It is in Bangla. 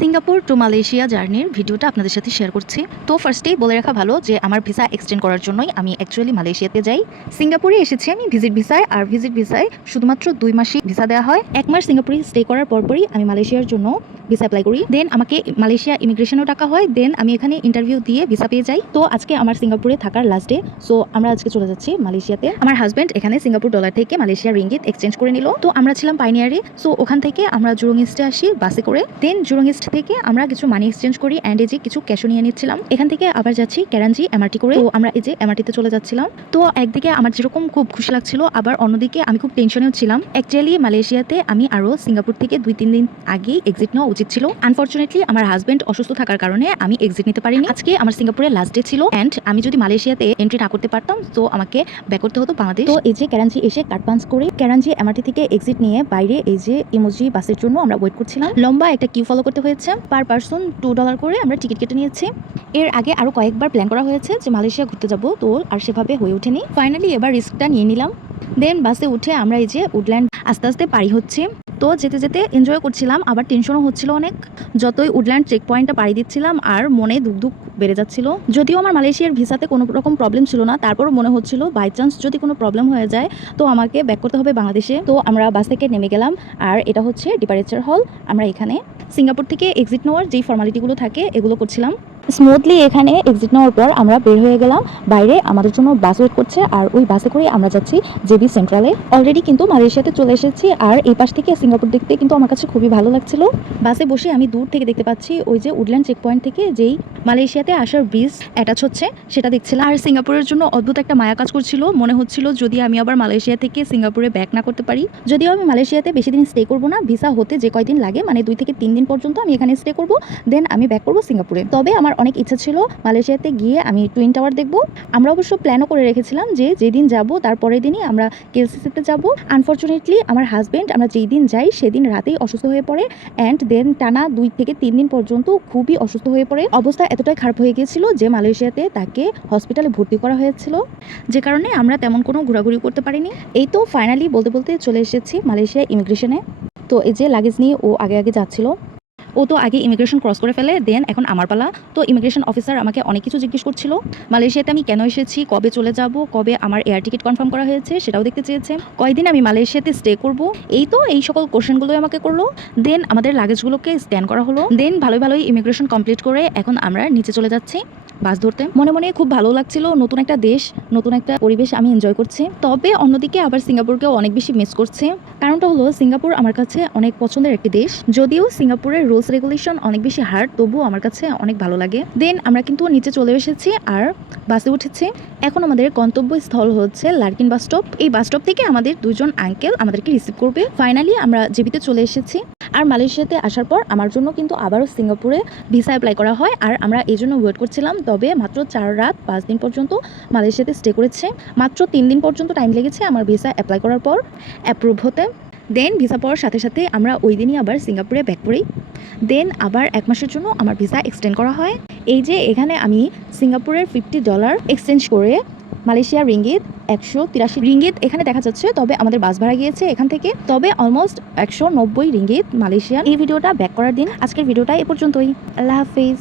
সিঙ্গাপুর টু মালয়েশিয়া জার্নির ভিডিওটা আপনাদের সাথে শেয়ার করছি। তো ফার্স্টেই বলে রাখা ভালো যে আমার ভিসা এক্সটেন্ড করার জন্যই আমি অ্যাকচুয়ালি মালয়েশিয়াতে যাই। সিঙ্গাপুরে এসেছি আমি ভিজিট ভিসায়, আর ভিজিট ভিসায় শুধুমাত্র 2 মাসই ভিসা দেওয়া হয়। 1 মাস সিঙ্গাপুরে স্টে করার পরপরই আমি মালয়েশিয়ার জন্য ভিসা অ্যাপ্লাই করি। দেন আমাকে মালয়েশিয়া ইমিগ্রেশনও ডাকা হয়। দেন আমি এখানে ইন্টারভিউ দিয়ে ভিসা পেয়ে যাই। তো আজকে আমার সিঙ্গাপুরে থাকার লাস্ট ডে, সো আমরা আজকে চলে যাচ্ছি মালয়েশিয়াতে। আমার হাজব্যান্ড এখানে সিঙ্গাপুর ডলার থেকে মালয়েশিয়ার রিঙ্গিত এক্সচেঞ্জ করে নিল। তো আমরা ছিলাম পাইনিয়ারে, সো ওখান থেকে আমরা জুরং ইস্টে আসি বাসে করে। দেন জুরং ইস্ট থেকে আমরা কিছু মানি এক্সচেঞ্জ করি অ্যান্ড এই যে কিছু ক্যাশও নিয়ে নিচ্ছিলাম। এখান থেকে আবার যাচ্ছি কেরাঞ্জি এমআরটি করে। তো আমরা এই যে এমআরটিতে চলে যাচ্ছিলাম। তো একদিকে আমার যেরকম খুব খুশি লাগছিল, আবার অন্যদিকে আমি খুব টেনশনেও ছিলাম। অ্যাকচুয়ালি মালয়েশিয়াতে আমি আরও সিঙ্গাপুর থেকে 2-3 দিন আগেই এক্সিট নেওয়া উচিত ছিল। আনফর্চুনেটলি আমার হাজব্যান্ড অসুস্থ থাকার কারণে আমি এক্সিট নিতে পারিনি। আজকে আমার সিঙ্গাপুরের লাস্ট ডে ছিল অ্যান্ড আমি যদি মালয়েশিয়াতে এন্ট্রি না করতে পারতাম তো আমাকে ব্যাক করতে হতো বাংলাদেশ। তো এই যে কেরাঞ্জি এসে কার্ড পাঞ্চ করে কেরাঞ্জি এমআরটি থেকে এক্সিট নিয়ে বাইরে এই যে ইমোজি বাসের জন্য আমরা ওয়েট করছিলাম। লম্বা একটা কিউ ফলো করতে হয়েছে। পার পার্সন $2 করে আমরা টিকিট কেটে নিয়েছি। এর আগে আরও কয়েকবার প্ল্যান করা হয়েছে যে মালয়েশিয়া ঘুরতে যাব, তো আর সেভাবে হয়ে ওঠেনি। ফাইনালি এবার রিস্কটা নিয়ে নিলাম। দেন বাসে উঠে আমরা এই যে উডল্যান্ড আস্তে আস্তে পাড়ি হচ্ছে। তো যেতে যেতে এনজয় করছিলাম, আবার টেনশনও হচ্ছিল অনেক। যতই উডল্যান্ড চেক পয়েন্টটা পাড়ি দিচ্ছিলাম আর মনে দুক বেড়ে যাচ্ছিল। যদিও আমার মালয়েশিয়ার ভিসাতে কোনো রকম প্রবলেম ছিল না, তারপরও মনে হচ্ছিল বাই চান্স যদি কোনো প্রবলেম হয়ে যায় তো আমাকে ব্যাক করতে হবে বাংলাদেশে। তো আমরা বাস থেকে নেমে গেলাম, আর এটা হচ্ছে ডিপারেচার হল। আমরা এখানে সিঙ্গাপুর থেকে এক্সিট নেওয়ার যেই ফর্মালিটিগুলো থাকে এগুলো করছিলাম। স্মুথলি এখানে এক্সিট নেওয়ার পর আমরা বের হয়ে গেলাম। বাইরে আমাদের জন্য বাস ওয়েট করছে, আর ওই বাসে করে আমরা যাচ্ছি জেবি সেন্ট্রালে। অলরেডি কিন্তু মালয়েশিয়াতে চলে এসেছি, আর এই পাশ থেকে সিঙ্গাপুর দেখতে কিন্তু আমার কাছে খুবই ভালো লাগছিল। বাসে বসে আমি দূর থেকে দেখতে পাচ্ছি ওই যে উডল্যান্ড চেক পয়েন্ট থেকে যেই মালয়েশিয়াতে আসার ব্রিজ অ্যাটাচ হচ্ছে সেটা দেখছিলাম। আর সিঙ্গাপুরের জন্য অদ্ভুত একটা মায়া কাজ করছিল। মনে হচ্ছিল যদি আমি আবার মালয়েশিয়া থেকে সিঙ্গাপুরে ব্যাক না করতে পারি। যদিও আমি মালয়েশিয়াতে বেশি দিন স্টে করবো না, ভিসা হতে যে কয়দিন লাগে মানে 2 থেকে 3 দিন পর্যন্ত আমি এখানে স্টে করবো। দেন আমি ব্যাক করবো সিঙ্গাপুরে। তবে আমার অনেক ইচ্ছা ছিল মালয়েশিয়াতে গিয়ে আমি টুইন টাওয়ার দেখবো। আমরা অবশ্য প্ল্যানও করে রেখেছিলাম যে যেদিন যাব তারপরের দিনই আমরা কেএলসিসিতে যাব। আনফর্চুনেটলি আমার হাজব্যান্ড আমরা যেই দিন যাই সেদিন রাতেই অসুস্থ হয়ে পড়ে, অ্যান্ড দেন টানা 2 থেকে 3 দিন পর্যন্ত খুবই অসুস্থ হয়ে পড়ে। অবস্থা এতটাই খারাপ হয়ে গিয়েছিল যে মালয়েশিয়াতে তাকে হসপিটালে ভর্তি করা হয়েছিল, যে কারণে আমরা তেমন কোনো ঘোরাঘুরি করতে পারিনি। এই তো ফাইনালি বলতে বলতে চলে এসেছি মালয়েশিয়া ইমিগ্রেশনে। তো এই যে লাগেজ নিয়ে ও আগে আগে যাচ্ছিল। ও তো আগে ইমিগ্রেশন ক্রস করে ফেলে, দেন এখন আমার পালা। তো ইমিগ্রেশন অফিসার আমাকে অনেক কিছু জিজ্ঞেস করছিল। মালয়েশিয়াতে আমি কেন এসেছি, কবে চলে যাব, কবে আমার এয়ার টিকিট কনফার্ম করা হয়েছে সেটাও দেখতে চেয়েছে, কয়দিন আমি মালয়েশিয়াতে স্টে করব। এই সকল কোশ্চেনগুলোই আমাকে করলো। দেন আমাদের লাগেজগুলোকে স্ক্যান করা হলো। দেন ভালোই ইমিগ্রেশন কমপ্লিট করে এখন আমরা নিচে চলে যাচ্ছি বাস ধরতে। মনে মনে খুব ভালো লাগছিল, নতুন একটা দেশ, নতুন একটা পরিবেশ আমি এনজয় করছি। তবে অন্যদিকে আবার সিঙ্গাপুরকেও অনেক বেশি মিস করছে। কারণটা হলো সিঙ্গাপুর আমার কাছে অনেক পছন্দের একটি দেশ। যদিও সিঙ্গাপুরের রুলস রেগুলেশন অনেক বেশি হার্ড, তবুও আমার কাছে অনেক ভালো লাগে। দেন আমরা কিন্তু নিচে চলে এসেছি আর বাসে উঠেছি। এখন আমাদের গন্তব্যস্থল হচ্ছে লার্কিন বাস স্টপ। এই বাস স্টপ থেকে আমাদের 2জন আঙ্কেল আমাদেরকে রিসিভ করবে। ফাইনালি আমরা জেবিতে চলে এসেছি। আর মালয়েশিয়াতে আসার পর আমার জন্য কিন্তু আবারও সিঙ্গাপুরে ভিসা অ্যাপ্লাই করা হয়, আর আমরা এই জন্য ওয়েট করছিলাম। তবে মাত্র 4 রাত 5 দিন পর্যন্ত মালয়েশিয়াতে স্টে করেছে। মাত্র 3 দিন পর্যন্ত টাইম লেগেছে আমার ভিসা অ্যাপ্লাই করার পর অ্যাপ্রুভ হতে। দেন ভিসা পাওয়ার সাথে সাথে আমরা ওই দিনই আবার সিঙ্গাপুরে ব্যাক করি। দেন আবার 1 মাসের জন্য আমার ভিসা এক্সটেন্ড করা হয়। এই যে এখানে আমি সিঙ্গাপুরের $50 এক্সচেঞ্জ করে মালয়েশিয়ার রিঙ্গিত 183 রিঙ্গিত এখানে দেখা যাচ্ছে। তবে আমাদের বাস ভাড়া গিয়েছে এখান থেকে, তবে অলমোস্ট 190 রিঙ্গিত মালয়েশিয়ান। এই ভিডিওটা ব্যাক করার দিন। আজকের ভিডিওটা এ পর্যন্তই। আল্লাহ হাফিজ।